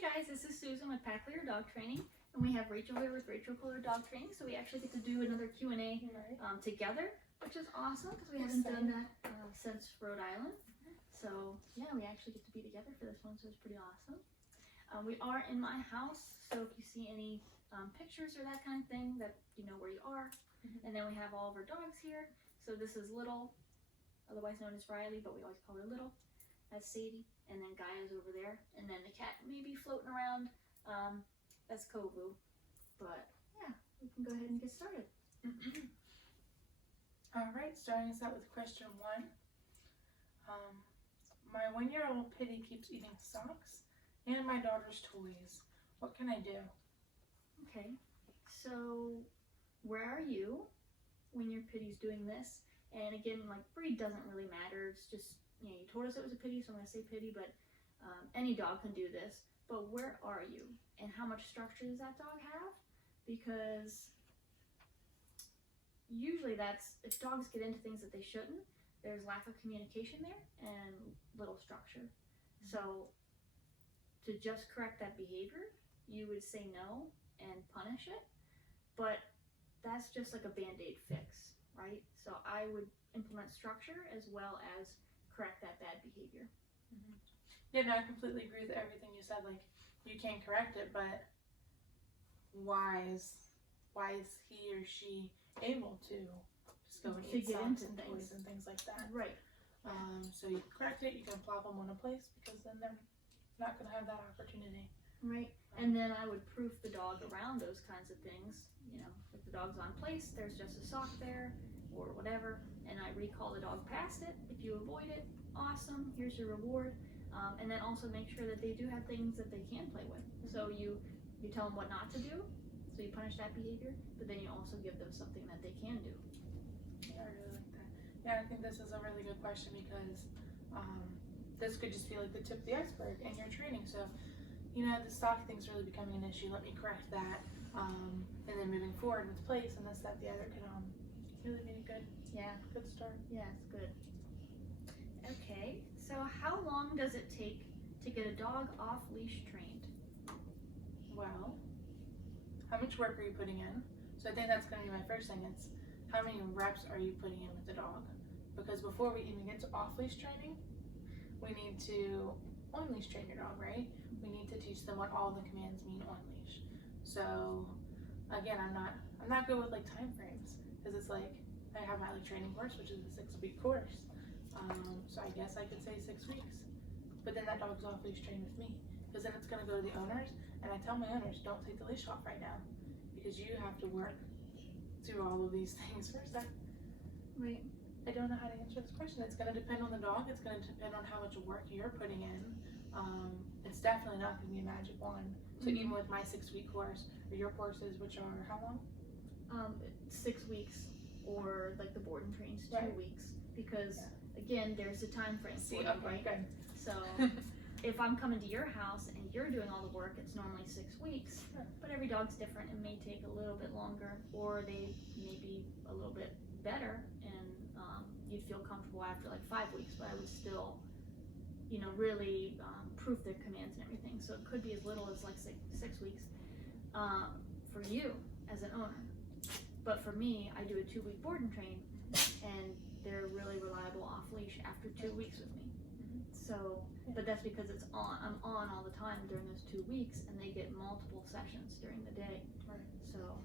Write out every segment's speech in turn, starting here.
Hey guys, this is Susan with Packlier Dog Training, and we have Rachel here with Rachel Kohler Dog Training, so we actually get to do another Q&A together, which is awesome because we haven't done that since Rhode Island. So yeah, we actually get to be together for this one, so it's pretty awesome. We are in my house, so if you see any pictures or that kind of thing, that you know where you are. And then we have all of our dogs here. So this is Little, otherwise known as Riley, but we always call her Little. That's Sadie, and then Gaia's over there, and then the cat may be floating around. That's Kovu. But yeah, we can go ahead and get started. All right, starting us out with question 1. My 1-year-old Pittie keeps eating socks and my daughter's toys. What can I do? Okay, so where are you when your Pittie's doing this? And again, like, breed doesn't really matter. It's just, you know, you told us it was a Pittie, so I'm going to say Pittie, but any dog can do this. But where are you? And how much structure does that dog have? Because usually that's, if dogs get into things that they shouldn't, there's lack of communication there and little structure. So to just correct that behavior, you would say no and punish it. But that's just like a Band-Aid fix, right? So I would implement structure as well as correct that bad behavior. Yeah, no, I completely agree with everything you said. Like, you can correct it, but why is he or she able to just go and eat socks and toys and things like that? Right. So you can correct it, you can plop them on a place, because then they're not going to have that opportunity. Right. And then I would proof the dog around those kinds of things. You know, if the dog's on place, there's just a sock there or whatever, and I recall the dog past it. If you avoid it, awesome, here's your reward. And then also make sure that they do have things that they can play with. So you tell them what not to do, so you punish that behavior, but then you also give them something that they can do. Yeah, I really like that. Yeah, I think this is a really good question, because this could just be like the tip of the iceberg in your training. So, you know, the sock thing's really becoming an issue. Let me correct that. And then moving forward with place and this, that, the other could really be a good start. Yeah, it's good. Okay, so how long does it take to get a dog off leash trained? Well, how much work are you putting in? So I think that's going to be my first thing. It's how many reps are you putting in with the dog? Because before we even get to off leash training, we need to on leash train your dog, right? We need to teach them what all the commands mean on leash. So again, I'm not good with like time frames, because it's like I have my training course, which is a 6-week course. So I guess I could say 6 weeks, but then that dog's off leash trained with me, because then it's going to go to the owners, and I tell my owners, don't take the leash off right now, because you have to work through all of these things first. Right. I don't know how to answer this question. It's going to depend on the dog. It's going to depend on how much work you're putting in. It's definitely not going to be a magic wand. So even with my 6-week course, or your courses, which are how long? 6 weeks, or like the board and train's 2 weeks, because again, there's a time frame for it, right? Good. So if I'm coming to your house and you're doing all the work, it's normally 6 weeks. But every dog's different. It may take a little bit longer, or they may be a little bit better, and you'd feel comfortable after like 5 weeks. But I would still, you know, really proof their commands and everything. So it could be as little as like 6 weeks for you as an owner. But for me, I do a 2-week board and train, and they're really reliable off leash after 2 weeks with me. So, but that's because I'm on all the time during those 2 weeks, and they get multiple sessions during the day. Right. So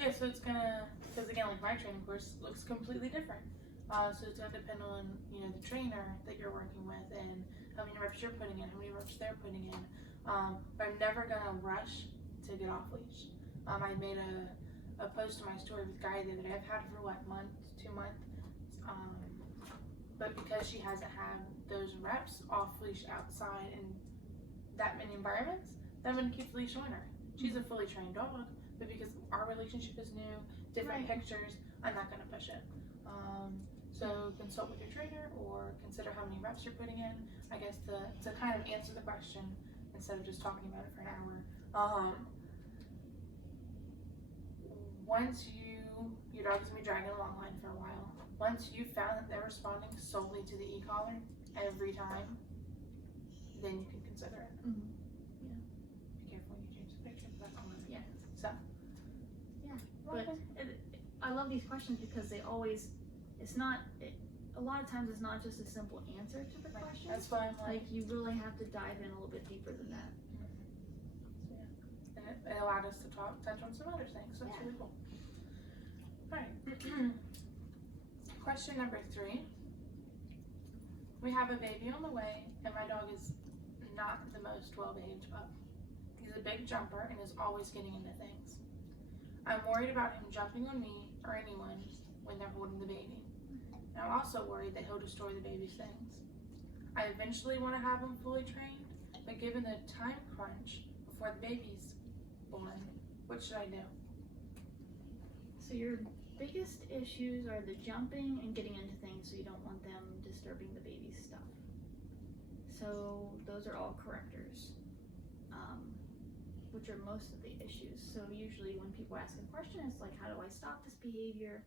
yeah, so it's gonna, because again, like my training course looks completely different. So it's gonna depend on, you know, the trainer that you're working with, and how many reps you're putting in, how many reps they're putting in. But I'm never gonna rush to get off leash. I made a post to my story with Guy the other day. I've had her for what, month, 2 months? But because she hasn't had those reps off leash outside in that many environments, then I'm gonna keep the leash on her. She's a fully trained dog, but because our relationship is new, different pictures, I'm not gonna push it. So consult with your trainer, or consider how many reps you're putting in, I guess, to kind of answer the question instead of just talking about it for an hour. Once your dog's gonna be dragging a long line for a while. Once you found that they're responding solely to the e-collar every time, then you can consider it. But I love these questions because they always, a lot of times it's not just a simple answer to the question. That's why I'm Like you really have to dive in a little bit deeper than that. So, yeah. And it allowed us to touch on some other things, so that's really cool. Alright. Question number 3. We have a baby on the way, and my dog is not the most well-behaved pup. He's a big jumper and is always getting into things. I'm worried about him jumping on me or anyone when they're holding the baby. And I'm also worried that he'll destroy the baby's things. I eventually want to have him fully trained, but given the time crunch before the baby's born, what should I do? So your biggest issues are the jumping and getting into things, so you don't want them disturbing the baby's stuff. So those are all correctors, which are most of the issues. So usually when people ask a question, it's like, how do I stop this behavior?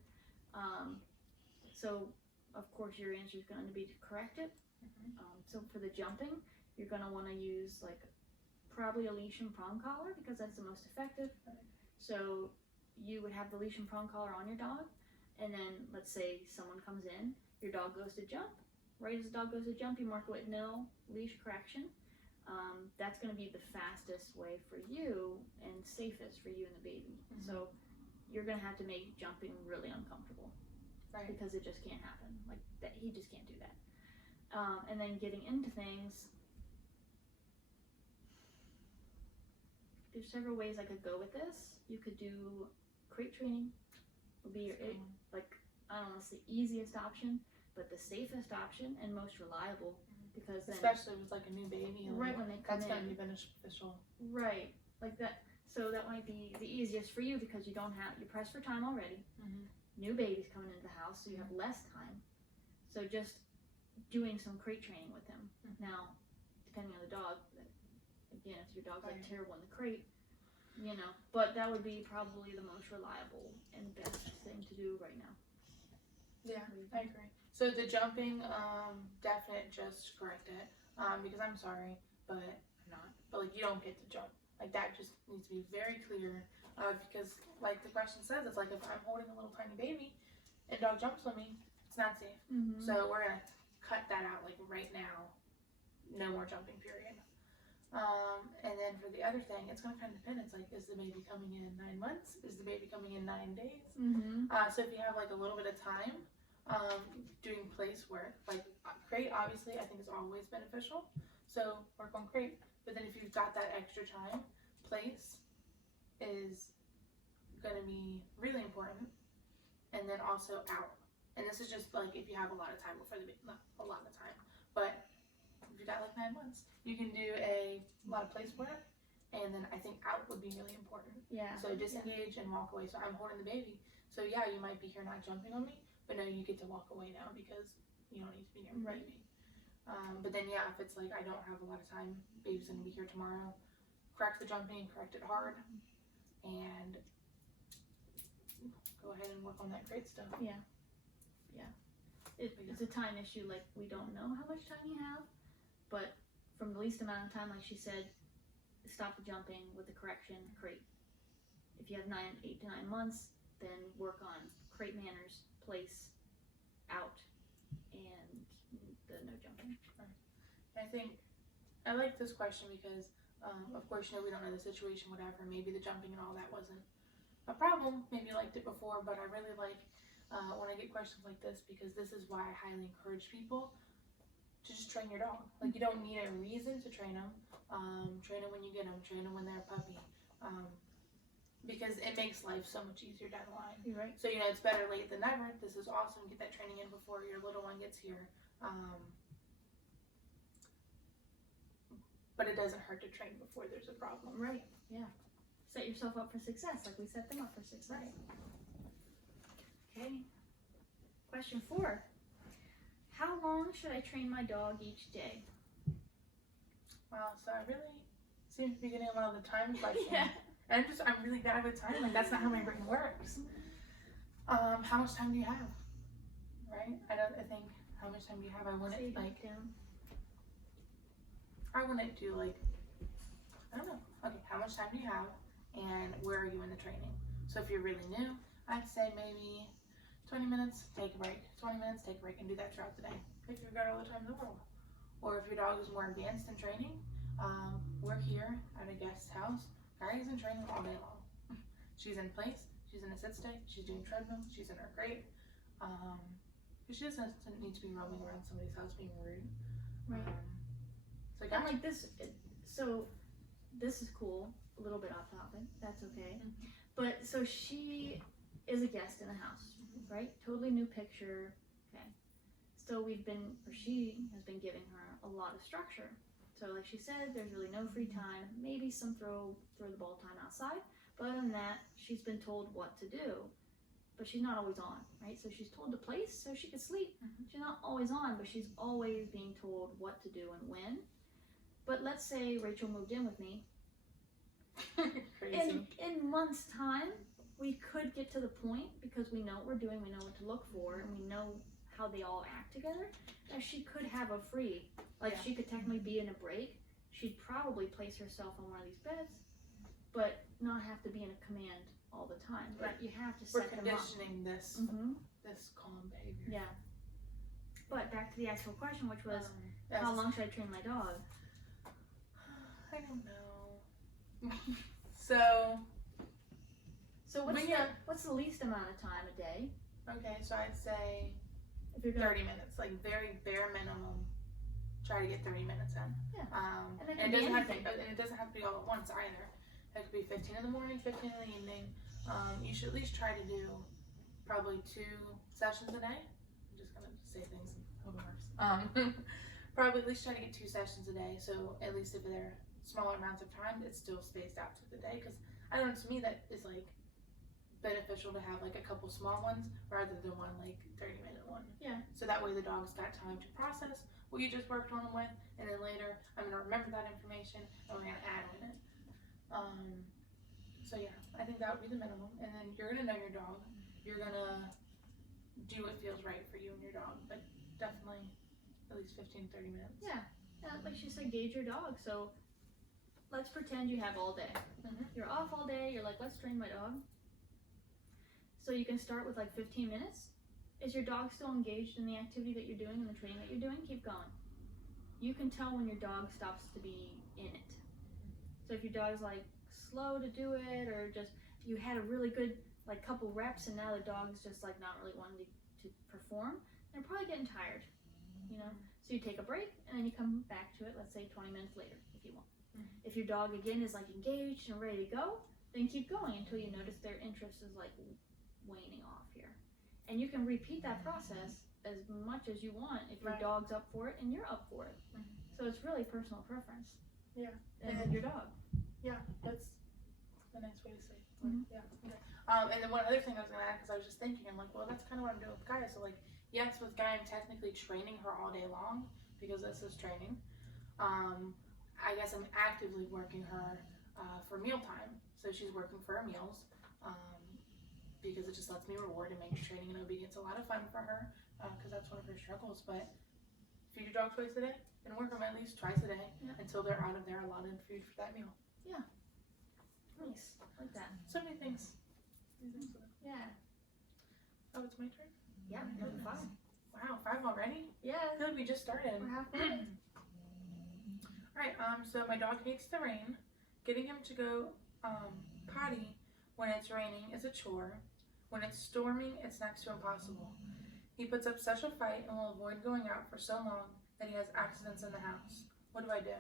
So of course your answer is going to be to correct it. So for the jumping, you're going to want to use like probably a leash and prong collar because that's the most effective. So you would have the leash and prong collar on your dog, and then let's say someone comes in, your dog goes to jump. Right as the dog goes to jump, you mark it with no leash correction. That's going to be the fastest way for you and safest for you and the baby. So you're going to have to make jumping really uncomfortable, right? Because it just can't happen. Like that, he just can't do that. And then getting into things, there's several ways I could go with this. You could do crate training, would be your like, I don't want to say easiest option, but the safest option and most reliable, because then, especially with like a new baby, right when they come that's in, going to be beneficial. Right, like that. So that might be the easiest for you because you don't have, you're pressed for time already. New baby's coming into the house, so you have less time. So just doing some crate training with him. Now, depending on the dog, again, if your dog's like terrible in the crate, you know, but that would be probably the most reliable and best thing to do right now. Yeah, I agree. So the jumping, definite, just correct it, because I'm sorry, but I'm not. But like, you don't get to jump. Like that just needs to be very clear, because like the question says, it's like if I'm holding a little tiny baby and dog jumps on me, it's not safe. So we're gonna cut that out like right now. No more jumping, period. And then for the other thing, it's gonna kind of depend. It's like, is the baby coming in 9 months? Is the baby coming in 9 days? So if you have like a little bit of time, doing place work, like crate obviously I think is always beneficial, so work on crate. But then if you've got that extra time, place is gonna be really important. And then also out, and this is just like if you have a lot of time before the baby, not a lot of time, but if you got like 9 months, you can do a lot of place work, and then I think out would be really important. Yeah. So disengage and walk away. So I'm holding the baby, so yeah, you might be here not jumping on me, but no, you get to walk away now because you don't need to be near the baby. But then yeah, if it's like I don't have a lot of time, baby's gonna be here tomorrow, correct the jumping, correct it hard, and go ahead and work on that crate stuff. Yeah. It's a time issue. Like we don't know how much time you have, but from the least amount of time, like she said, stop the jumping with the correction crate. If you have 8 to 9 months, then work on crate manners, place, out, and the no jumping. I think I like this question because, of course, you know, we don't know the situation, whatever. Maybe the jumping and all that wasn't a problem. Maybe you liked it before, but I really like when I get questions like this, because this is why I highly encourage people to just train your dog. Like, you don't need a reason to train them. Train them when you get them. Train them when they're a puppy. Because it makes life so much easier down the line. You're right. So, you know, it's better late than never. This is awesome. Get that training in before your little one gets here. But it doesn't hurt to train before there's a problem. Right, yeah. Set yourself up for success, like we set them up for success. Right. Okay. Question 4. How long should I train my dog each day? Wow, so I really seem to be getting a lot of the time questions. Yeah. And I'm really bad with time. Like, that's not how my brain works. How much time do you have? Right? I think, how much time do you have? I want it, like, I want it to, like, I don't know. Okay, how much time do you have? And where are you in the training? So if you're really new, I'd say maybe 20 minutes, take a break. 20 minutes, take a break, and do that throughout the day. If you've got all the time in the world. Or if your dog is more advanced in training, we're here at a guest house. Gary's in training all day long. She's in place, she's in a sit stay, she's doing treadmill, she's in her crate. Because she doesn't need to be roaming around somebody's house being rude. Right. So And like this, so this is cool. A little bit off topic. That's okay. But so she is a guest in the house, right? Totally new picture. Okay. So she has been giving her a lot of structure. So like she said, there's really no free time. Maybe some throw the ball time outside. But other than that, she's been told what to do. But she's not always on, right? So she's told to place so she could sleep. She's not always on, but she's always being told what to do and when. But let's say Rachel moved in with me. Crazy. In months' time, we could get to the point, because we know what we're doing, we know what to look for, and we know how they all act together, that she could have a free, she could technically be in a break. She'd probably place herself on one of these beds, but not have to be in a command all the time. But you have to set them up. We're conditioning this calm behavior. Yeah. But back to the actual question, which was, how long should I train my dog? I don't know. So what's the least amount of time a day? Okay, so I'd say if you're 30 minutes, like very bare minimum. Try to get 30 minutes in. Yeah. And it doesn't have to be all at once either. It could be 15 in the morning, 15 in the evening. You should at least try to do probably 2 sessions a day. I'm just gonna say things and hope it works. Probably at least try to get 2 sessions a day. So at least if they're smaller amounts of time, it's still spaced out to the day. Because I don't know, to me that is like beneficial to have like a couple small ones rather than one like 30-minute one. Yeah. So that way the dog's got time to process what you just worked on them with, and then later I'm gonna remember that information and we're gonna add on it. So yeah, I think that would be the minimum. And then you're gonna know your dog. You're gonna do what feels right for you and your dog, but definitely at least 15-30 minutes. Yeah. Like she said, gauge your dog. So let's pretend you have all day. You're off all day, you're like, let's train my dog. So you can start with like 15 minutes. Is your dog still engaged in the activity that you're doing and the training that you're doing? Keep going. You can tell when your dog stops to be in it. So if your dog's like slow to do it, or just you had a really good like couple reps and now the dog's just like not really wanting to perform, they're probably getting tired, you know? So you take a break and then you come back to it, let's say 20 minutes later if you want. If your dog again is like engaged and ready to go, then keep going until you notice their interest is like waning off here. And you can repeat that process as much as you want if your dog's up for it and you're up for it. So it's really personal preference. Yeah. And your dog. Yeah, that's a nice way to say it. Yeah. Okay. And then one other thing I was gonna add, because I was just thinking, I'm like, well, that's kind of what I'm doing with Gaia. So like, yes, with Gaia, I'm technically training her all day long because this is training. I guess I'm actively working her for mealtime. So she's working for her meals because it just lets me reward and makes training and obedience a lot of fun for her because that's one of her struggles. But feed your dog twice a day and work them at least twice a day until they're out of their allotted food for that meal. Yeah. Nice. Like that. So many things. Yeah. Oh, it's my turn? Yeah, number 5. Wow, 5 already? Yeah. I feel like we just started. We're halfway. Alright, so my dog hates the rain. Getting him to go potty when it's raining is a chore. When it's storming, it's next to impossible. He puts up such a fight and will avoid going out for so long that he has accidents in the house. What do I do?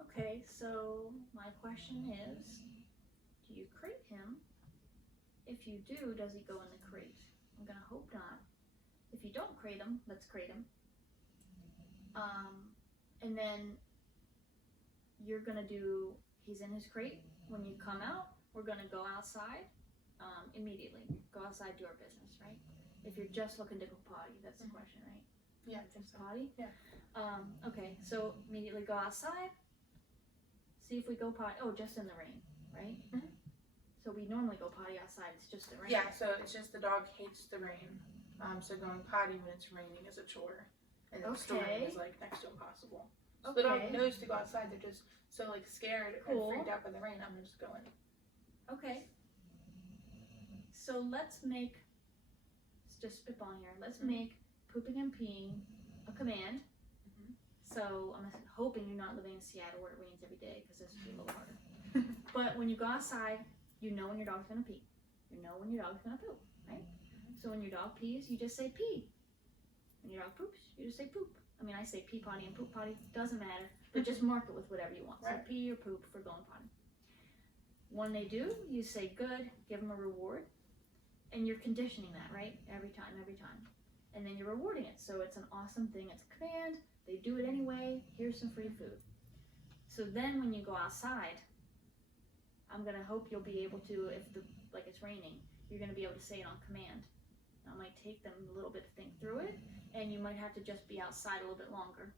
Okay, so my question is, do you crate him? If you do, does he go in the crate? I'm gonna hope not. If you don't crate him, let's crate him. And then you're gonna do, he's in his crate. When you come out, we're gonna go outside immediately. Go outside, do our business, right? If you're just looking to go potty, that's the question, right? Yeah, just potty? Yeah. Okay, so immediately go outside. See if we go potty. Oh, just in the rain, right? So we normally go potty outside. It's just the rain. Yeah, so it's just the dog hates the rain. So going potty when it's raining is a chore. And then storming is like next to impossible. So the dog knows to go outside. They're just so like scared and freaked out by the rain. I'm just going. Okay. So let's make, just spitballing here, let's make pooping and peeing a command. So I'm hoping you're not living in Seattle where it rains every day, because this would be a little harder. But when you go outside, you know when your dog's gonna pee. You know when your dog's gonna poop, right? So when your dog pees, you just say pee. When your dog poops, you just say poop. I mean, I say pee potty and poop potty, doesn't matter, but just mark it with whatever you want. Right. So pee or poop for going potty. When they do, you say good, give them a reward, and you're conditioning that, right? Every time. And then you're rewarding it. So it's an awesome thing, it's a command, they do it anyway, here's some free food. So then when you go outside, I'm gonna hope you'll be able to, if like it's raining, you're gonna be able to say it on command. Now, it might take them a little bit to think through it, and you might have to just be outside a little bit longer.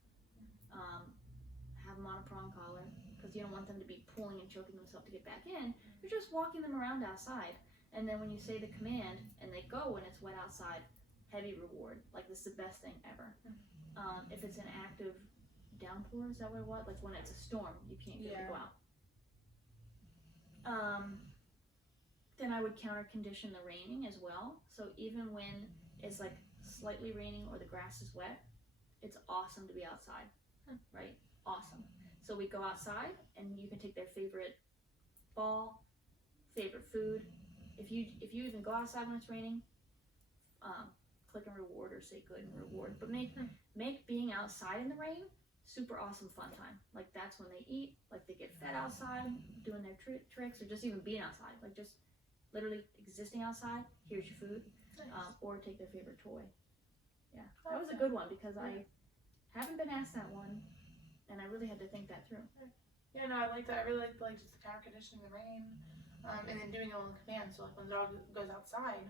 Have them on a prong collar, because you don't want them to be pulling and choking themselves to get back in. You're just walking them around outside, and then when you say the command and they go when it's wet outside, heavy reward. Like, this is the best thing ever. If it's an active downpour, is that what it was? Like when it's a storm, you can't get to go out. Then I would counter condition the raining as well. So even when it's like slightly raining or the grass is wet, it's awesome to be outside, right? Awesome. So we go outside and you can take their favorite ball, favorite food. If you even go outside when it's raining, click and reward or say good and reward. But make being outside in the rain super awesome fun time. Like that's when they eat, like they get fed outside, doing their tricks, or just even being outside. Like just literally existing outside, here's your food, or take their favorite toy. Yeah, that was a good one because I haven't been asked that one, and I really had to think that through. Yeah, no, I like that. I really like just the counter conditioning the rain, and then doing it on command. So like when the dog goes outside,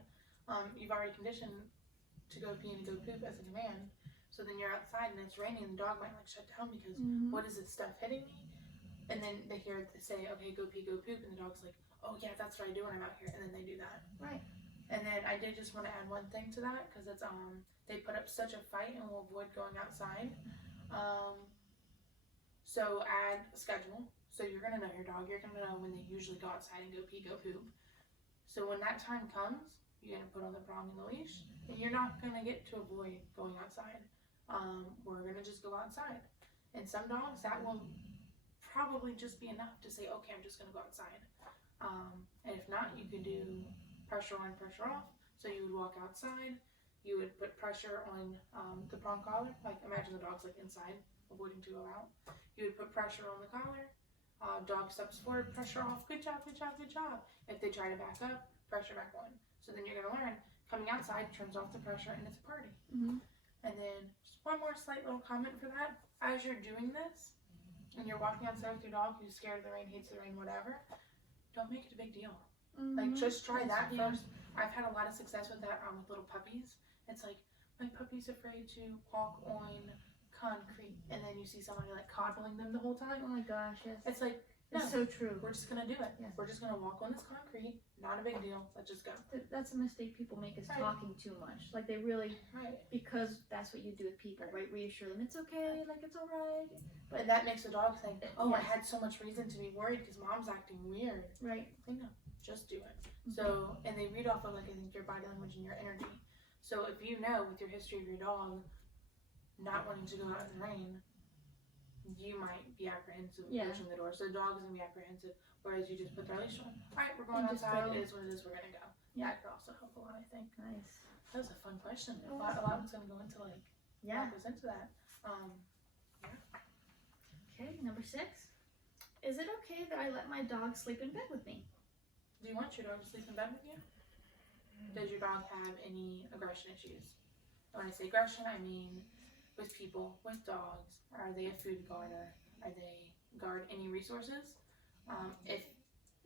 you've already conditioned to go pee and to go poop as a command. So then you're outside and it's raining, and the dog might like shut down because what is this stuff hitting me? And then they hear it say, okay, go pee, go poop, and the dog's like, oh yeah, that's what I do when I'm out here, and then they do that. Right. And then I did just want to add one thing to that, because it's they put up such a fight and will avoid going outside. So add a schedule. So you're gonna know your dog. You're gonna know when they usually go outside and go pee, go poop. So when that time comes, you're gonna put on the prong and the leash, and you're not gonna get to avoid going outside. We're gonna just go outside. And some dogs that will probably just be enough to say, okay, I'm just gonna go outside. And if not, you can do pressure on, pressure off. So you would walk outside, you would put pressure on the prong collar, like imagine the dog's like inside, avoiding to go out. You would put pressure on the collar, dog steps forward, pressure off, good job, good job, good job. If they try to back up, pressure back on. So then you're gonna learn, coming outside turns off the pressure and it's a party. And then just one more slight little comment for that. As you're doing this, and you're walking outside with your dog who's scared of the rain, hates the rain, whatever, don't make it a big deal. Like just try that first. I've had a lot of success with that with little puppies. It's like, my puppy's afraid to walk on concrete, and then you see somebody like coddling them the whole time. Oh my gosh, yes. It's like, no, it's so true. we're just gonna do it. Yes. We're just gonna walk on this concrete. Not a big deal. Let's just go. That's a mistake people make, is talking too much. Like they really, because that's what you do with people, right? Reassure them, it's okay, like it's all right. But and that makes the dog think, oh, I had so much reason to be worried because mom's acting weird. Right. I know. Just do it. So, and they read off of like I think your body language and your energy. So if you know with your history of your dog not wanting to go out in the rain, you might be apprehensive of pushing the door. So the dog is gonna be apprehensive, whereas you just put their leash on. All right, we're going outside. It is what it is. We're gonna go. Yeah, that could also help a lot, I think. Nice. That was a fun question. A lot was gonna go into like goes into that. Okay, number 6. Is it okay that I let my dog sleep in bed with me? Do you want your dog to sleep in bed with you? Does your dog have any aggression issues? And when I say aggression, I mean with people, with dogs. Are they a food guarder? Are they guard any resources? If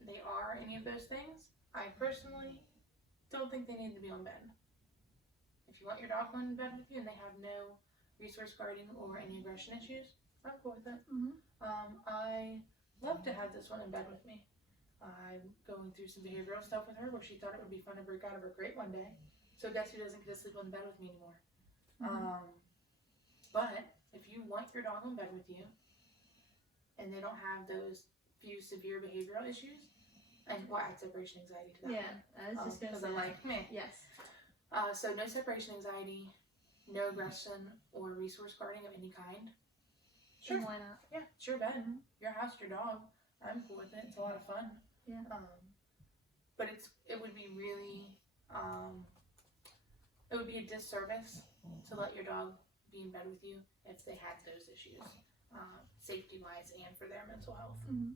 they are any of those things, I personally don't think they need to be on bed. If you want your dog on bed with you and they have no resource guarding or any aggression issues, I'm cool with it. I love to have this one in bed with me. I'm going through some behavioral stuff with her where she thought it would be fun to break out of her crate one day. So guess who doesn't get to sleep on the bed with me anymore? But if you want your dog on bed with you and they don't have those few severe behavioral issues, And we'll add separation anxiety to that Yeah, I was just gonna because say I'm that. like, meh. Yes. So no separation anxiety, no aggression or resource guarding of any kind. Sure. And why not? Yeah, it's your bed, Mhm. your house, your dog. I'm cool with it. It's a lot of fun. Yeah. But it would be really, it would be a disservice to let your dog be in bed with you if they had those issues, safety-wise and for their mental health. Mm-hmm.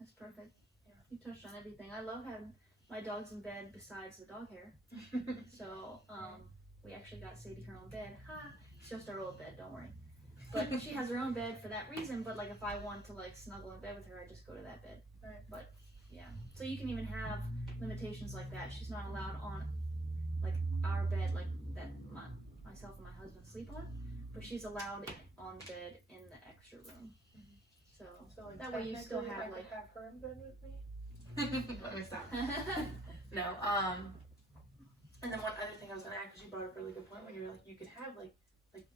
That's perfect. Yeah. You touched on everything. I love having my dogs in bed besides the dog hair. So we actually got Sadie her own bed. Ha! It's just our old bed, don't worry. But she has her own bed for that reason. But like if I want to like snuggle in bed with her, I just go to that bed. Right. But yeah, so you can even have limitations like that. She's not allowed on like our bed, like that myself and my husband sleep on. But she's allowed on the bed in the extra room. So like, that way you still have I like could have her in bed with me. Let me stop. yeah. No. And then one other thing I was gonna add, because you brought up a really good point when you were like, you could have like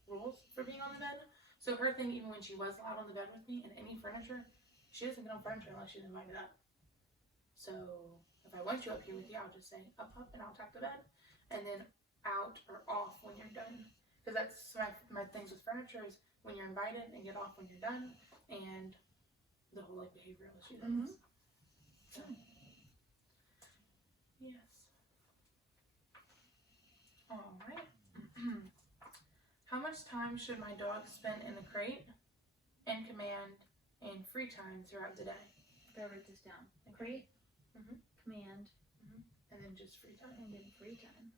rules for being on the bed. So her thing, even when she was allowed on the bed with me and any furniture, she doesn't get on furniture unless she's invited up. So if I want you up here with you, I'll just say up, and I'll tack the bed, and then out or off when you're done. Because that's my things with furniture is when you're invited and get off when you're done, and the whole like behavioral issue things. So, yes. All right. How much time should my dog spend in the crate, in command, and free time throughout the day? Gotta write this down. Crate, command, and then just free time. and then free time.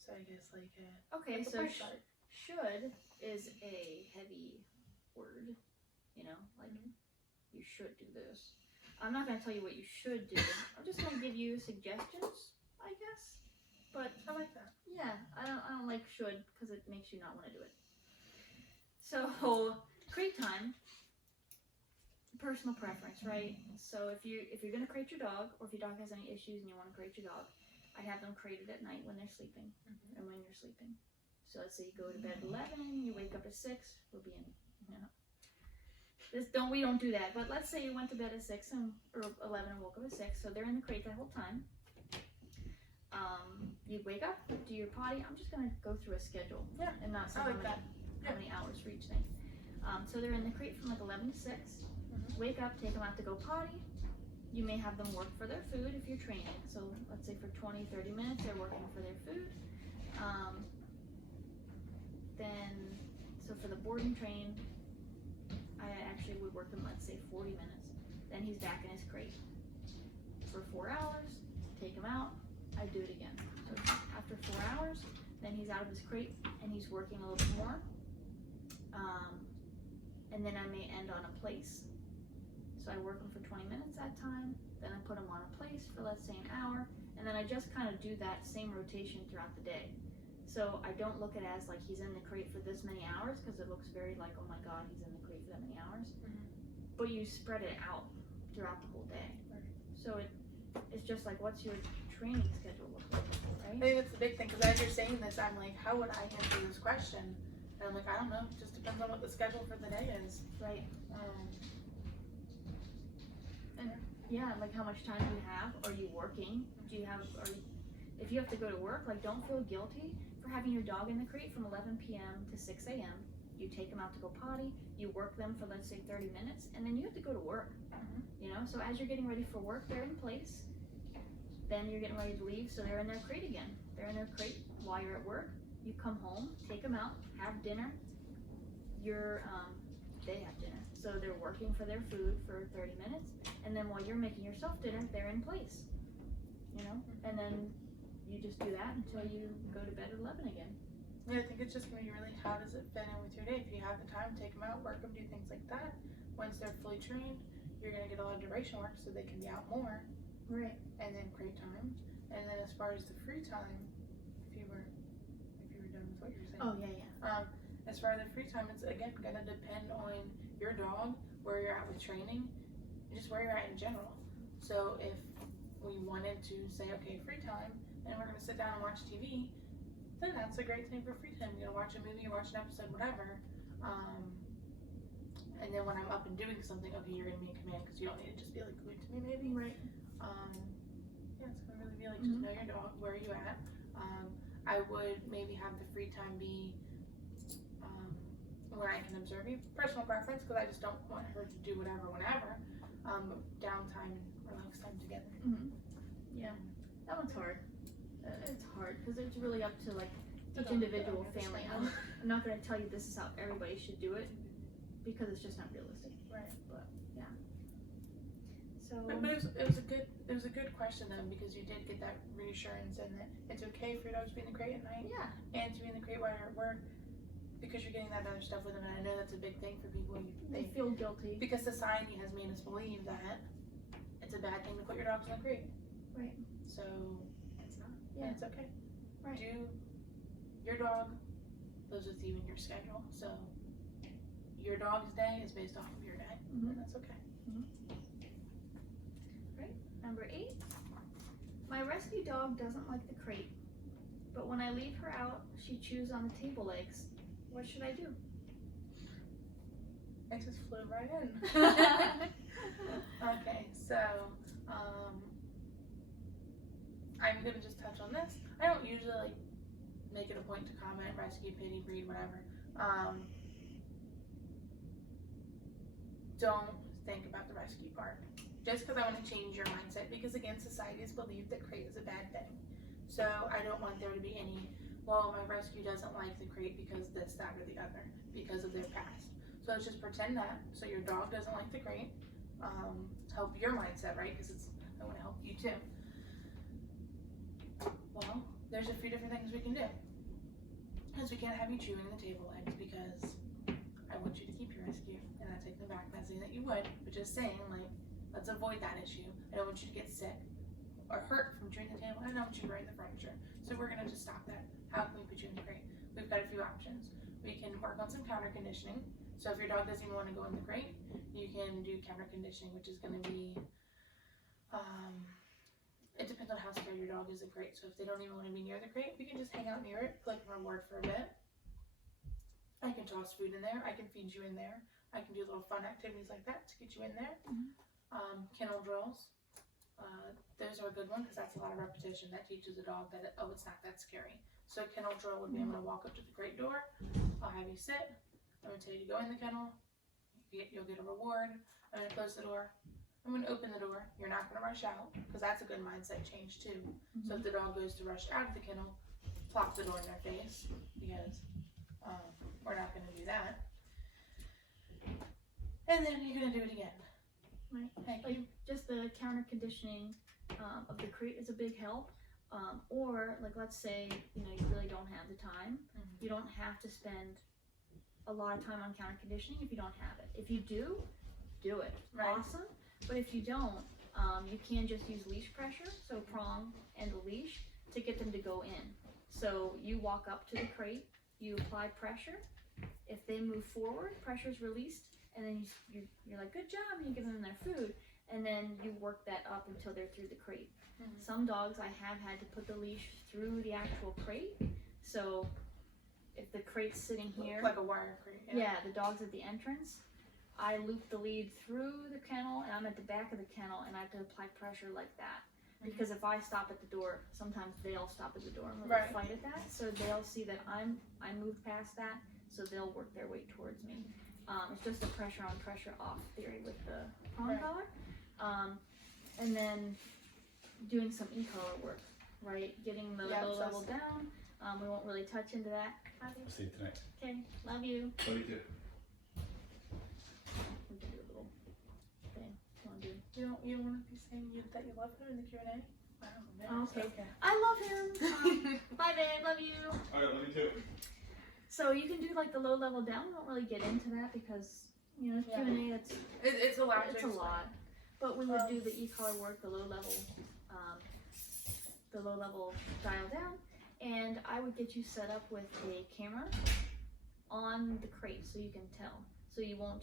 So I guess like Okay, like a so pie chart. should is a heavy word. You know, like you should do this. I'm not gonna tell you what you should do. I'm just gonna give you suggestions, I guess. But I like that. yeah, I don't like should because it makes you not want to do it. So crate time, personal preference, right? So if you're gonna crate your dog, or if your dog has any issues and you want to crate your dog, I have them crated at night when they're sleeping and when you're sleeping. So let's say you go to bed at 11, you wake up at 6. We'll be in, you know. We don't do that. But let's say you went to bed at 6 or 11 and woke up at 6. So they're in the crate that whole time. You wake up, do your potty. I'm just gonna go through a schedule, and not say how many hours for each thing. So they're in the crate from like 11 to 6. Wake up, take them out to go potty. You may have them work for their food if you're training. So let's say for 20-30 minutes they're working for their food. So for the board and train, I actually would work him, let's say 40 minutes. Then he's back in his crate for 4 hours. Take him out. I do it again. So after 4 hours, then he's out of his crate and he's working a little bit more. And then I may end on a place. So I work him for 20 minutes that time. Then I put him on a place for, let's say, an hour. And then I just kind of do that same rotation throughout the day. So I don't look at it as like he's in the crate for this many hours, because it looks very like, oh my god, he's in the crate for that many hours. But you spread it out throughout the whole day. So it's just like, what's your training schedule look like, right? I think that's the big thing, because as you're saying this, I'm like, how would I answer this question? And I'm like, I don't know. It just depends on what the schedule for the day is. Right. And yeah, like how much time do you have? Are you working? If you have to go to work, like don't feel guilty for having your dog in the crate from 11 p.m. to 6 a.m. You take them out to go potty, you work them for, let's say, 30 minutes, and then you have to go to work. You know, so as you're getting ready for work, they're in place. Then you're getting ready to leave, so they're in their crate again. They're in their crate while you're at work. You come home, take them out, have dinner. They have dinner. So they're working for their food for 30 minutes, and then while you're making yourself dinner, they're in place. You know, and then you just do that until you go to bed at 11 again. Yeah, I think it's just going to be really, how does it fit in with your day? If you have the time, take them out, work them, do things like that. Once they're fully trained, you're going to get a lot of duration work so they can be out more. Right. And then crate time. And then as far as the free time, if you were done with what you were saying. Oh, yeah. As far as the free time, it's again going to depend on your dog, where you're at with training, just where you're at in general. So if we wanted to say, okay, free time, and we're going to sit down and watch TV, then that's a great thing for free time. You're going to watch a movie, watch an episode, whatever. And then when I'm up and doing something, okay, you're going to be in command because you don't need to just be like glued to me, maybe. Right. Yeah, it's gonna really be like just know your dog, where are you at. I would maybe have the free time be when I can observe you, personal preference, because I just don't want her to do whatever whenever. Downtime and relax time together. Yeah, that one's hard. It's hard because it's really up to like The each dog, individual the family. understanding. I'm not going to tell you this is how everybody should do it because it's just not realistic. Right. But yeah. So. But it was a good question though, because you did get that reassurance and that it's okay for your dog to be in the crate at night Yeah. and to be in the crate while you're at work, because you're getting that other stuff with them. And I know that's a big thing for people. They feel guilty. Because society has made us believe that it's a bad thing to put your dogs in the crate. Right. So it's not. Yeah. And it's okay. Right. Your dog lives with you in your schedule. So your dog's day is based off of your day, and that's okay. Number 8, my rescue dog doesn't like the crate, but when I leave her out, she chews on the table legs. What should I do? I just flew right in. Okay, so I'm gonna just touch on this. I don't usually like make it a point to comment rescue, pittie, breed, whatever. Don't think about the rescue part. Just because I want to change your mindset, because again, society has believed that crate is a bad thing. So I don't want there to be any, well, my rescue doesn't like the crate because this, that, or the other, because of their past. So let's just pretend that. So your dog doesn't like the crate. Help your mindset, right? Because I want to help you too. Well, there's a few different things we can do. Because we can't have you chewing the table legs, because I want you to keep your rescue, and I take them back. Not saying that you would, but just saying, like, let's avoid that issue. I don't want you to get sick or hurt from chewing the table. I don't want you to burn the furniture. So we're gonna just stop that. How can we put you in the crate? We've got a few options. We can work on some counter conditioning. So if your dog doesn't even want to go in the crate, you can do counter conditioning, which is gonna be, it depends on how scared your dog is of the crate. So if they don't even want to be near the crate, we can just hang out near it, collect a reward for a bit. I can toss food in there. I can feed you in there. I can do little fun activities like that to get you in there. Kennel drills, those are a good one because that's a lot of repetition. That teaches the dog that, oh, it's not that scary. So a kennel drill would be, I'm going to walk up to the crate door, I'll have you sit, I'm going to tell you to go in the kennel, you'll get a reward, I'm going to close the door, I'm going to open the door, you're not going to rush out, because that's a good mindset change too. So if the dog goes to rush out of the kennel, plop the door in their face, because we're not going to do that. And then you're going to do it again. Right. Like just the counter conditioning of the crate is a big help. Or like, let's say, you know, you really don't have the time. You don't have to spend a lot of time on counter conditioning if you don't have it. If you do it. Right. Awesome. But if you don't, you can just use leash pressure, so prong and the leash, to get them to go in. So you walk up to the crate, you apply pressure. If they move forward, pressure is released, and then you're like, good job, and you give them their food, and then you work that up until they're through the crate. Some dogs I have had to put the leash through the actual crate, so if the crate's sitting here, like a wire crate. Yeah, the dog's at the entrance, I loop the lead through the kennel, and I'm at the back of the kennel, and I have to apply pressure like that. Because if I stop at the door, sometimes they'll stop at the door and really fight at that, so they'll see that I moved past that, so they'll work their way towards me. It's just a pressure on, pressure off theory with the prong collar. And then doing some e-collar work, right? Getting the low level down. We won't really touch into that. I'll see you tonight. Okay, love you. Love you too. We can do a little thing. You want to be saying that you love him in the Q&A? Wow, Oh, okay. I love him. Bye, babe. Love you. Alright, love you too. So you can do like the low level down. We don't really get into that because, you know, Q&A, it's a lot. It's a lot. But we would do the e-collar work, the low level dial down, and I would get you set up with a camera on the crate so you can tell. So you won't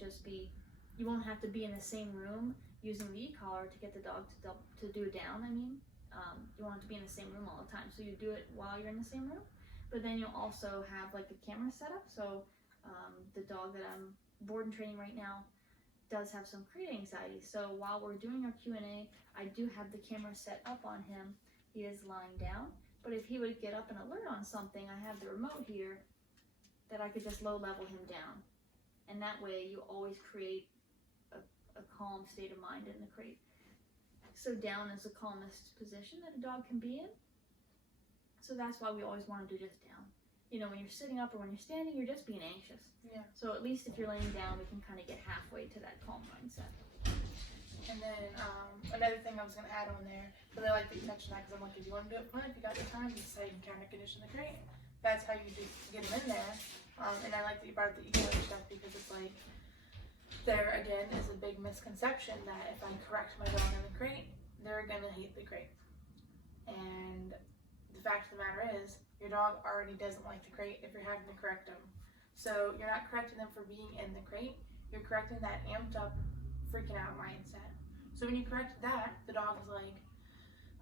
have to be in the same room using the e-collar to get the dog to do it down. You won't have to be in the same room all the time. So you do it while you're in the same room. But then you'll also have like a camera set up. So the dog that I'm board and training right now, does have some crate anxiety. So while we're doing our Q&A, I do have the camera set up on him. He is lying down, but if he would get up and alert on something, I have the remote here that I could just low level him down. And that way you always create a calm state of mind in the crate. So down is the calmest position that a dog can be in. So that's why we always want to do just down. You know, when you're sitting up or when you're standing, you're just being anxious. Yeah. So at least if you're laying down, we can kind of get halfway to that calm mindset. And then another thing I was going to add on there, because I like that you mentioned that, because I'm like, if you want to do it fun, if you got the time, just say you can counter condition the crate. That's how you do get them in there. And I like that you brought up the eco stuff, because it's like, there again is a big misconception that if I correct my dog in the crate, they're going to hate the crate. And the fact of the matter is, your dog already doesn't like the crate if you're having to correct them. So you're not correcting them for being in the crate, you're correcting that amped up, freaking out mindset. So when you correct that, the dog is like,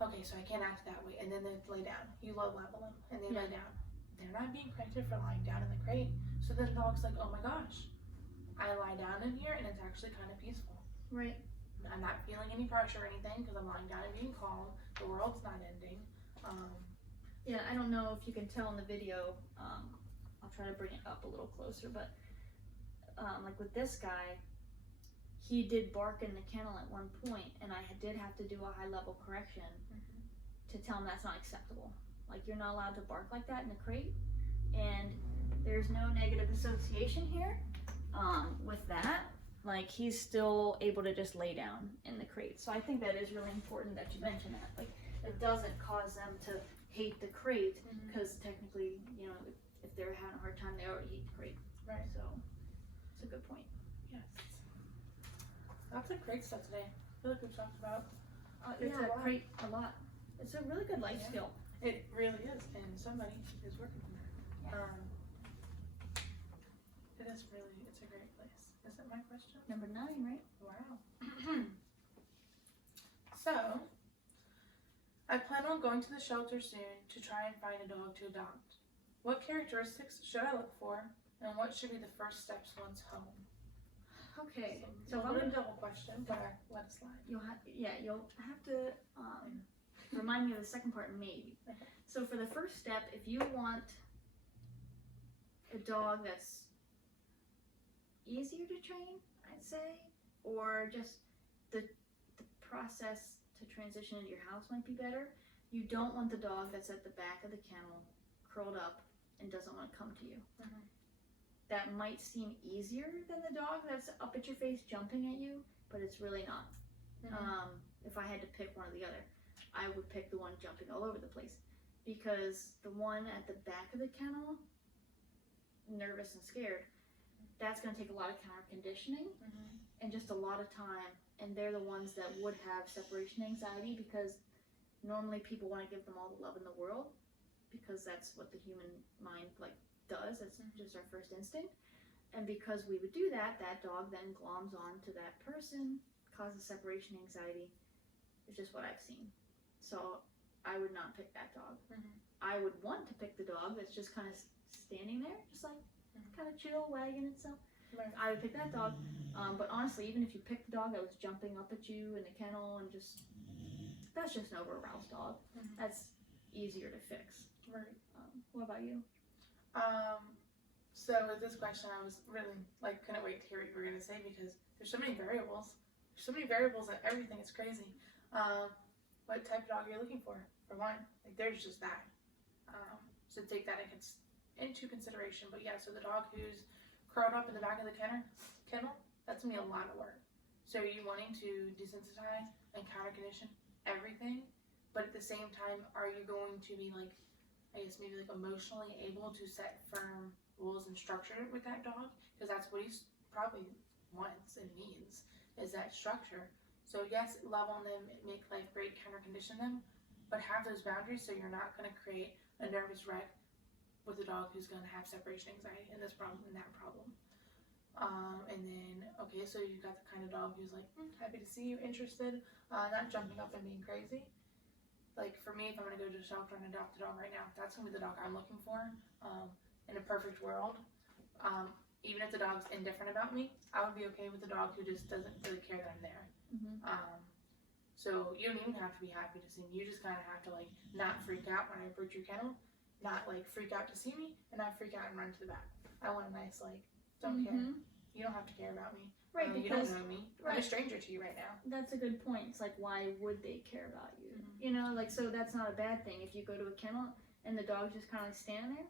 okay, so I can't act that way, and then they lay down. You low level them, and they lay down. They're not being corrected for lying down in the crate. So then the dog's like, oh my gosh, I lie down in here and it's actually kind of peaceful. Right. I'm not feeling any pressure or anything because I'm lying down and being calm. The world's not ending. Yeah, I don't know if you can tell in the video. I'll try to bring it up a little closer, but like with this guy, he did bark in the kennel at one point, and I did have to do a high level correction to tell him that's not acceptable. Like, you're not allowed to bark like that in a crate, and there's no negative association here with that. Like, he's still able to just lay down in the crate. So I think that is really important that you mention that. Like, it doesn't cause them to hate the crate, because technically, you know, if they're having a hard time, they already hate the crate. Right. So it's a good point. Yes. Lots of great stuff today. I feel like we've talked about Crate a lot. It's a really good life skill. it really is, and somebody is working on that. It is really, it's a great place. Is it my question? Number 9, right? Wow. So, I plan on going to the shelter soon to try and find a dog to adopt. What characteristics should I look for, and what should be the first steps once home? Okay. So So I'm going to double question, but let it slide. you'll have to remind me of the second part, maybe. Okay. So for the first step, if you want a dog that's easier to train, I'd say, or just the process to transition into your house might be better. You don't want the dog that's at the back of the kennel, curled up, and doesn't want to come to you. That might seem easier than the dog that's up at your face jumping at you, but it's really not. If I had to pick one or the other, I would pick the one jumping all over the place, because the one at the back of the kennel, nervous and scared, that's going to take a lot of counter conditioning and just a lot of time, and they're the ones that would have separation anxiety, because normally people want to give them all the love in the world, because that's what the human mind does. It's just our first instinct. And because we would do that, that dog then gloms on to that person, causes separation anxiety. It's just what I've seen. So I would not pick that dog. I would want to pick the dog that's just kind of standing there, just like kind of chill, wagging itself. Right. I would pick that dog. But honestly, even if you pick the dog that was jumping up at you in the kennel and that's just an over-aroused dog. That's easier to fix. Right. What about you? So with this question, I was really couldn't wait to hear what you were gonna say, because there's so many variables. There's so many variables in everything. It's crazy. What type of dog you're looking for one. There's just that. So take that into consideration. But yeah, so the dog who's curled up in the back of the kennel, that's gonna be a lot of work. So are you wanting to desensitize and counter condition everything, but at the same time, are you going to be maybe emotionally able to set firm rules and structure with that dog? Because that's what he's probably wants and needs, is that structure. So yes, love on them, make life great, counter condition them, but have those boundaries so you're not going to create a nervous wreck with a dog who's going to have separation anxiety and this problem and that problem. And then, okay, so you've got the kind of dog who's happy to see you, interested, not jumping up and being crazy. For me, if I'm going to go to the shelter and adopt a dog right now, that's going to be the dog I'm looking for. In a perfect world, even if the dog's indifferent about me, I would be okay with a dog who just doesn't really care that I'm there. Mm-hmm. So you don't even have to be happy to see me. You just kind of have to like not freak out when I approach your kennel, not like freak out to see me, and not freak out and run to the back. I want a nice like, don't care. You don't have to care about me. Right, You because don't know me. I'm a stranger to you right now. that's a good point. It's like, why would they care about you? You know, like, so that's not a bad thing. If you go to a kennel and the dog's just kind of like standing there,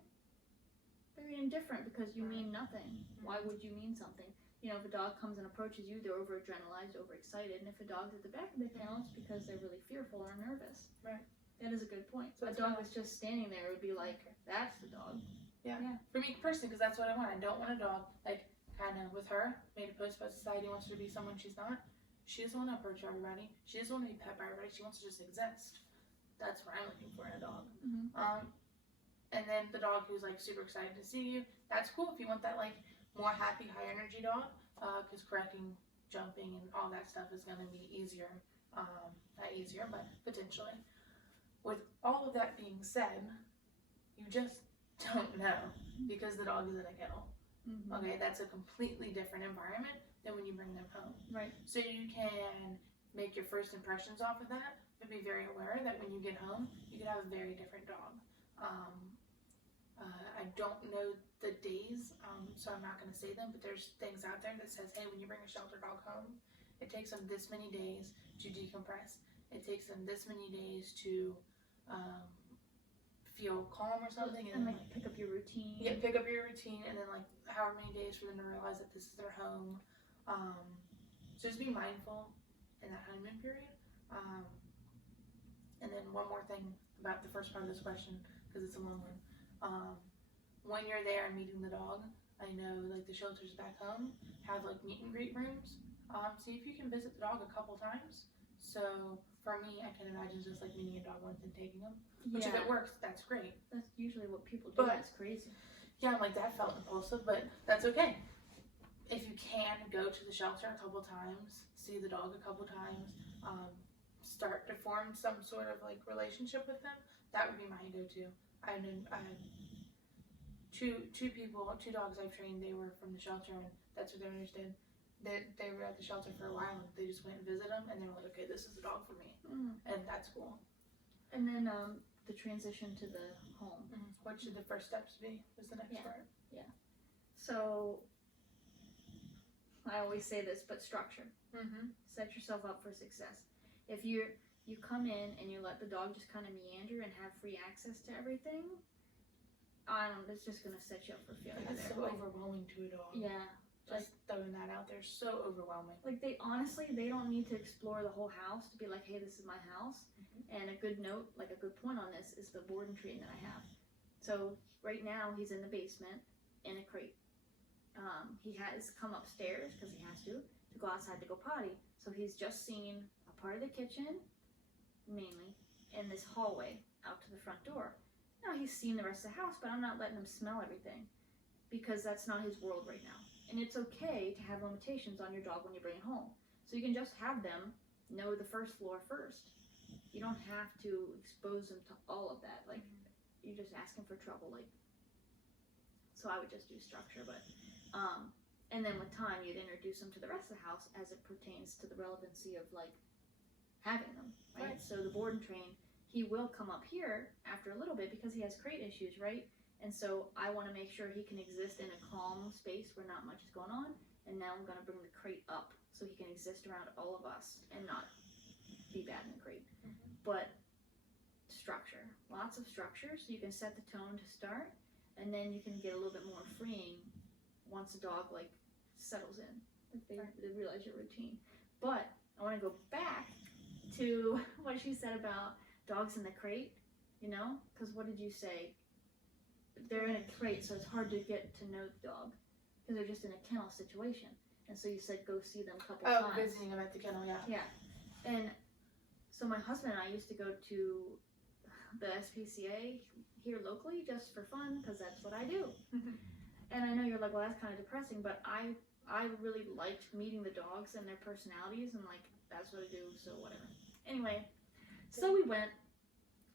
they're indifferent because you mean nothing. Why would you mean something? You know, if a dog comes and approaches you, they're over-adrenalized, overexcited. And if a dog's at the back of the kennel, it's because they're really fearful or nervous. Right. That is a good point. So a dog that's just standing there would be like, that's the dog. Yeah. For me personally, because that's what I want. I don't want a dog, like, kind of with her, made a post about society, wants her to be someone she's not. She doesn't want to approach everybody. She doesn't want to be pet by everybody. She wants to just exist. That's what I'm looking for in a dog. And then the dog who's like super excited to see you, that's cool if you want that like more happy, high energy dog, because correcting, jumping, and all that stuff is going to be easier. Not easier, but potentially. With all of that being said, you just don't know because the dog is in a kennel. Okay, that's a completely different environment than when you bring them home. Right. So you can make your first impressions off of that, but be very aware that when you get home, you could have a very different dog. I don't know the days, so I'm not going to say them, but there's things out there that says, hey, when you bring a shelter dog home, it takes them this many days to decompress. It takes them this many days to feel calm or something. And like pick up your routine. Yeah, pick up your routine, and then like however many days for them to realize that this is their home. So just be mindful in that honeymoon period. And then one more thing about the first part of this question, because it's a long one. When you're there and meeting the dog, I know like the shelters back home have like meet and greet rooms. See if you can visit the dog a couple times. So for me, I can imagine just like meeting a dog once and taking them. Which if it works, that's great. That's usually what people do. That's crazy. Yeah, I'm like, that felt impulsive, but that's okay. If you can go to the shelter a couple times, see the dog a couple times, start to form some sort of like relationship with them, that would be my go-to. I had two dogs I've trained. They were from the shelter, and that's what they understood. They were at the shelter for a while, and they just went and visited them, and they were like, okay, this is a dog for me. And that's cool. And then the transition to the home. What should the first steps be? Was the next part. Yeah. So I always say this, but structure. Set yourself up for success. If you come in and you let the dog just kind of meander and have free access to everything, it's just gonna set you up for failure. It's so overwhelming to a dog. Yeah. Just throwing that out there, so overwhelming. Like they don't need to explore the whole house to be like, hey, this is my house. And a good note, like a good point on this is the board and train that I have. So right now he's in the basement in a crate. He has come upstairs because he has to go outside to go potty. So he's just seen a part of the kitchen, mainly, and this hallway out to the front door. Now he's seen the rest of the house, but I'm not letting him smell everything because that's not his world right now. And it's okay to have limitations on your dog when you bring it home. So you can just have them know the first floor first. You don't have to expose them to all of that. Like, you're just asking for trouble. Like, so I would just do structure, but, and then with time, you'd introduce them to the rest of the house as it pertains to the relevancy of, like, having them, right? So the board and train, he will come up here after a little bit because he has crate issues, right? And so I want to make sure he can exist in a calm space where not much is going on. And now I'm going to bring the crate up so he can exist around all of us and not be bad in the crate. But structure, lots of structure, so you can set the tone to start, and then you can get a little bit more freeing once a dog like settles in, like they realize your routine. But I want to go back to what she said about dogs in the crate, you know, because what did you say? They're in a crate, so it's hard to get to know the dog because they're just in a kennel situation. And so you said go see them a couple times. Oh, visiting them at the kennel, yeah. Yeah. And so my husband and I used to go to the SPCA here locally just for fun because that's what I do. And I know you're like, well, that's kind of depressing, but I really liked meeting the dogs and their personalities, and like that's what I do, so whatever. Anyway, so we went.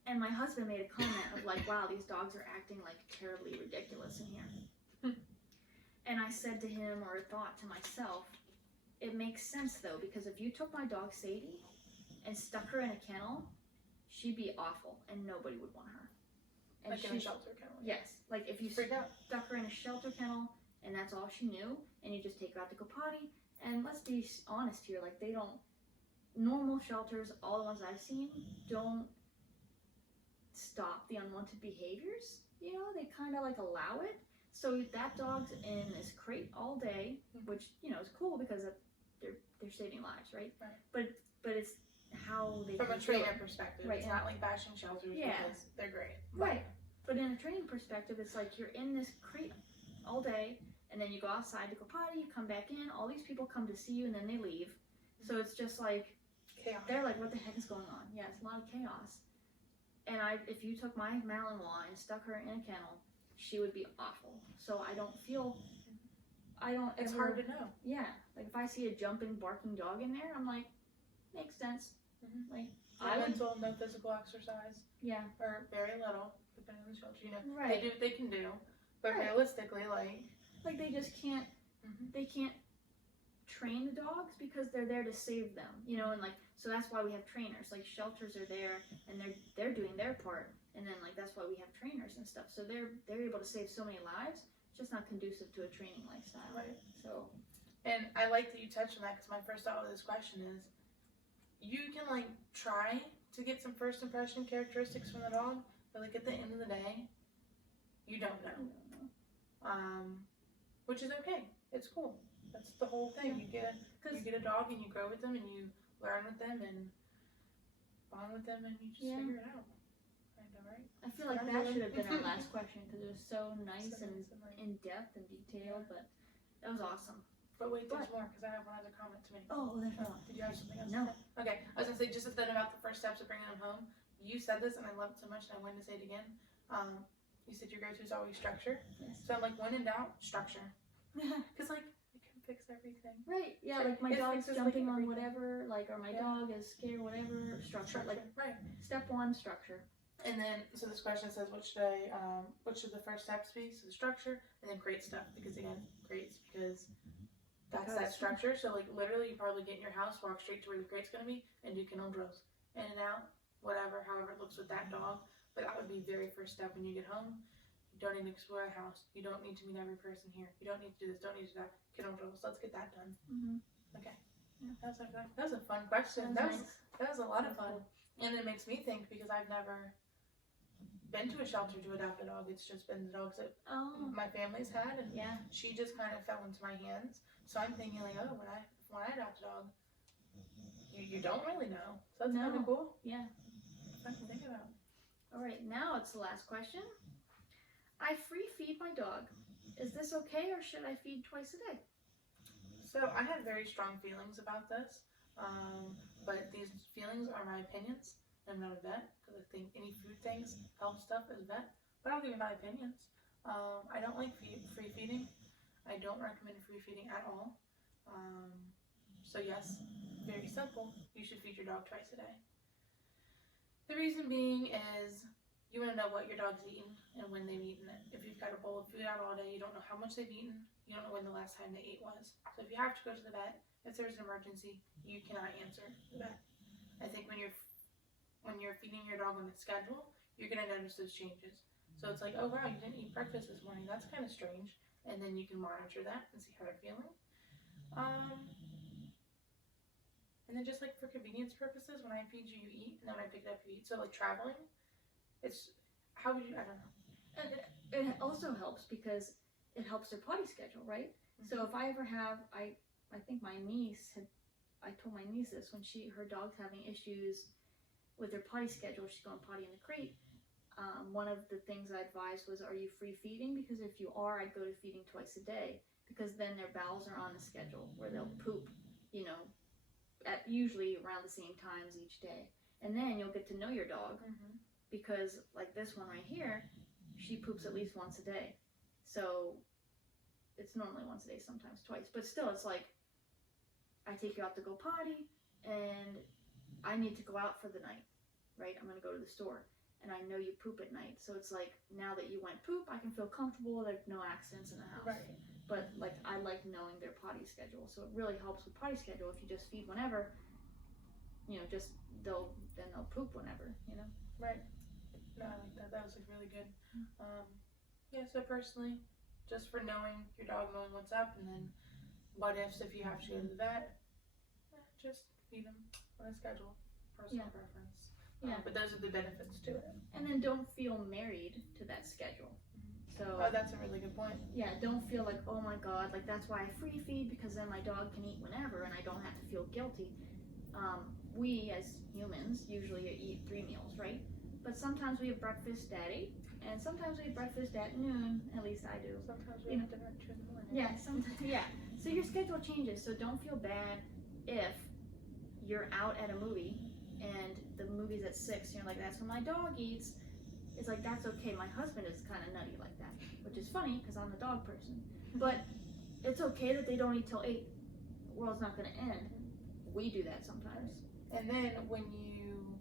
And my husband made a comment of like, wow, these dogs are acting like terribly ridiculous in here. And I said to him, or thought to myself, it makes sense though, because if you took my dog Sadie and stuck her in a kennel, she'd be awful and nobody would want her. And Like in a shelter kennel. Yes, like if you Freak out. stuck her in a shelter kennel and that's all she knew, and you just take her out to go potty, and let's be honest here, like they don't, normal shelters, all the ones I've seen, don't stop the unwanted behaviors, you know, they kind of like allow it. So that dog's in this crate all day, which, you know, is cool because they're saving lives, right? Right. But it's how they From a do trainer it. perspective, Right, it's yeah. not like bashing shelters because they're great. Right. But in a training perspective, it's like you're in this crate all day, and then you go outside to go potty, you come back in, all these people come to see you, and then they leave. So it's just like, Chaos. they're like, what the heck is going on? Yeah, it's a lot of chaos. And if you took my Malinois and stuck her in a kennel, she would be awful. So It's hard to know. Yeah, like if I see a jumping, barking dog in there, I'm like, makes sense. Mhm. Like, No I would, mental, no physical exercise, yeah, or very little, depending on the shelter. You know, they right. do what they can do, but Right. realistically, like, Like they just can't, Mhm. they can't train the dogs because they're there to save them, you know, and like, so that's why we have trainers. Like shelters are there and they're doing their part, and then like that's why we have trainers and stuff. So they're able to save so many lives. It's just not conducive to a training lifestyle. Right. So And I like that you touched on that because my first thought with this question is, you can like try to get some first impression characteristics from the dog, but like at the end of the day, you don't know. Which is okay. It's cool. That's the whole thing. You get a dog and you grow with them and you learn with them and bond with them and you just Yeah. figure it out. Kind of, right? I feel like that should have been our last question because it was so nice So and nice and like- in depth and detailed, but that was awesome. But wait, there's more because I have one other comment to make. Oh, there's one. Did you have something else? No. to say? Okay, I was gonna say just a thing about the first steps of bringing them home. You said this and I loved it so much and I wanted to say it again. You said your go-to is always structure. Yes. So I'm like, when in doubt, structure. Because like it can fix everything. Right, yeah, It- like my it dog's fixes, jumping like, on everything. whatever, like, or my Yeah. dog is scared, whatever, structure. Like, right. step one, structure. And then, so this question says, what should the first steps be? So the structure, and then crate stuff, because again, crates, because that's that structure. So like literally, you probably get in your house, walk straight to where your crate's gonna be, and do kennel drills, in and out, whatever, however it looks with that dog. But that would be very first step when you get home. You don't need to explore a house. You don't need to meet every person here. You don't need to do this. Don't need to do that. Kennel drills. Let's get that done. Mm-hmm. Okay. Yeah. That was a fun question. That was a lot of fun. And it makes me think because I've never been to a shelter to adopt a dog. It's just been the dogs that Oh, my family's had, and yeah. she just kind of fell into my hands. So I'm thinking like, oh, when I adopt a dog, you don't really know. So that's kind No. of cool. Yeah. Fun to think about. All right, now it's the last question. I free feed my dog. Is this okay, or should I feed twice a day? So I have very strong feelings about this, but these feelings are my opinions. I'm not a vet because I think any food things, health stuff is vet. But I'll give you my opinions. I don't like free feeding. I don't recommend free feeding at all. So yes, very simple. You should feed your dog twice a day. The reason being is you want to know what your dog's eaten and when they've eaten it. If you've got a bowl of food out all day, you don't know how much they've eaten. You don't know when the last time they ate was. So if you have to go to the vet, if there's an emergency, you cannot answer the vet. I think when you're feeding your dog on a schedule, you're going to notice those changes. So it's like, oh wow, you didn't eat breakfast this morning. That's kind of strange. And then you can monitor that and see how they're feeling. And then just like for convenience purposes, when I feed you, you eat, and then when I pick it up, you eat. So like traveling, it's, how would you, I don't know. And it also helps because it helps their potty schedule, right? So if I ever have, I think my niece had, I told my niece this when her dog's having issues with her potty schedule, she's going potty in the crate. One of the things I advised was, are you free feeding? Because if you are, I'd go to feeding twice a day, because then their bowels are on the schedule where they'll poop, you know, at usually around the same times each day. And then you'll get to know your dog, because like this one right here, she poops at least once a day. So it's normally once a day, sometimes twice, but still it's like, I take you out to go potty and I need to go out for the night, right? I'm gonna go to the store and I know you poop at night. So it's like, now that you went poop, I can feel comfortable, there's no accidents in the house. Right. but like I like knowing their potty schedule, so it really helps with potty schedule. If you just feed whenever, just they'll poop whenever, Right. No, I like that. That was like really good. Yeah, so personally, just for knowing your dog, knowing what's up, and then what ifs if you have to go to the vet, just feed them on a schedule, personal preference. Yeah. But those are the benefits to it. And then don't feel married to that schedule. So Oh, that's a really good point. yeah, don't feel like, oh my god, like that's why I free feed, because then my dog can eat whenever and I don't have to feel guilty. We as humans usually eat 3 meals, right? But sometimes we have breakfast at 8, and sometimes we have breakfast at noon. At least I do. Sometimes we have dinner at 2 in the morning. Yeah, sometimes. Yeah. So your schedule changes. So don't feel bad if you're out at a movie and the movie's at 6. And you're like, that's when my dog eats. It's like, that's okay. My husband is kind of nutty like that, which is funny because I'm a dog person. But it's okay that they don't eat till 8. The world's not going to end. We do that sometimes. And then when you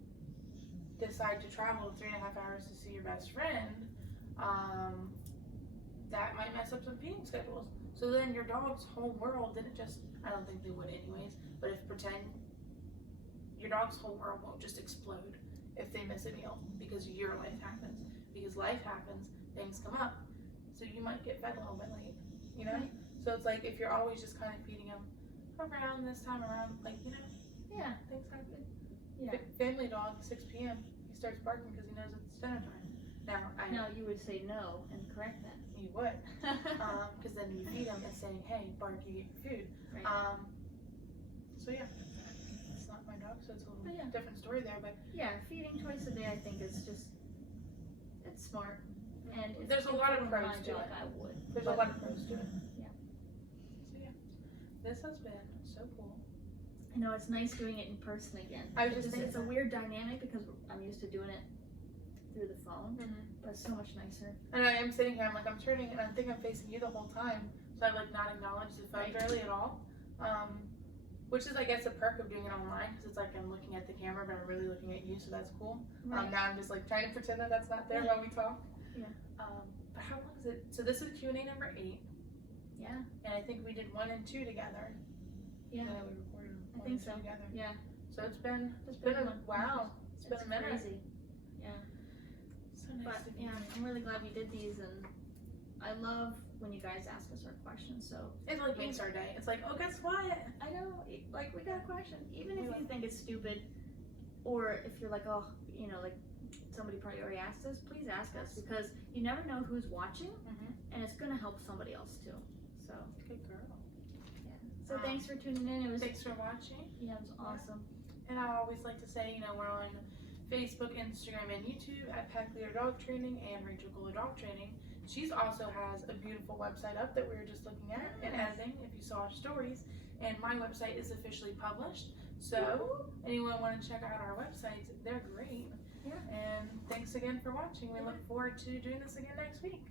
decide to travel 3.5 hours to see your best friend, that might mess up some feeding schedules. So then your dog's whole world didn't just, I don't think they would anyways, but if pretend your dog's whole world won't just explode if they miss a meal because your life happens. Because life happens, things come up. So you might get fed a little bit late, Right. So it's like if you're always just kind of feeding them around this time around, like, Yeah. things happen. Yeah. Family dog, 6 p.m. He starts barking because he knows it's dinner time. Now you would say no and correct that. You would, because then you feed him and saying, "Hey, bark, you get your food." Right. So yeah, it's not my dog, so it's a little But yeah. different story there. But Yeah, feeding twice a day, I think is just, it's smart. And if there's a if lot it of were pros my to dog, it. I would. There's a lot of pros to it. Yeah. So yeah, this has been so cool. I know, it's nice doing it in person again. I was just thinking it's a weird dynamic because I'm used to doing it through the phone, but it's so much nicer. And I am sitting here, I'm turning, and I think I'm facing you the whole time, so I not acknowledged the phone really at all. Which is, I guess, a perk of doing it online, because it's like I'm looking at the camera, but I'm really looking at you, so that's cool. Right. Now I'm just like trying to pretend that that's not there while we talk. Yeah. But how long is it? So this is Q&A number 8. Yeah. And I think we did 1 and 2 together. Yeah. And then we recorded I 1 think and 2 so. together. Yeah. So it's been Wow. It's been a minute. Crazy. Yeah. So nice But to be yeah, here. I'm really glad we did these, and I love when you guys ask us our questions. So It like makes our day. It's like, oh, guess what? I know, like, we got a question. Even if you think it's stupid, or if you're like, oh, like somebody probably already asked us, please ask us, because you never know who's watching, and it's gonna help somebody else too. So Good girl. yeah. So thanks for tuning in. It was Thanks for watching. Yeah, it was awesome. And I always like to say, we're on Facebook, Instagram, and YouTube at Pack Leader Dog Training and Rachel Guller Dog Training. She's also has a beautiful website up that we were just looking at and editing, if you saw our stories. And my website is officially published. So anyone want to check out our websites, they're great. Yeah. And thanks again for watching. We look forward to doing this again next week.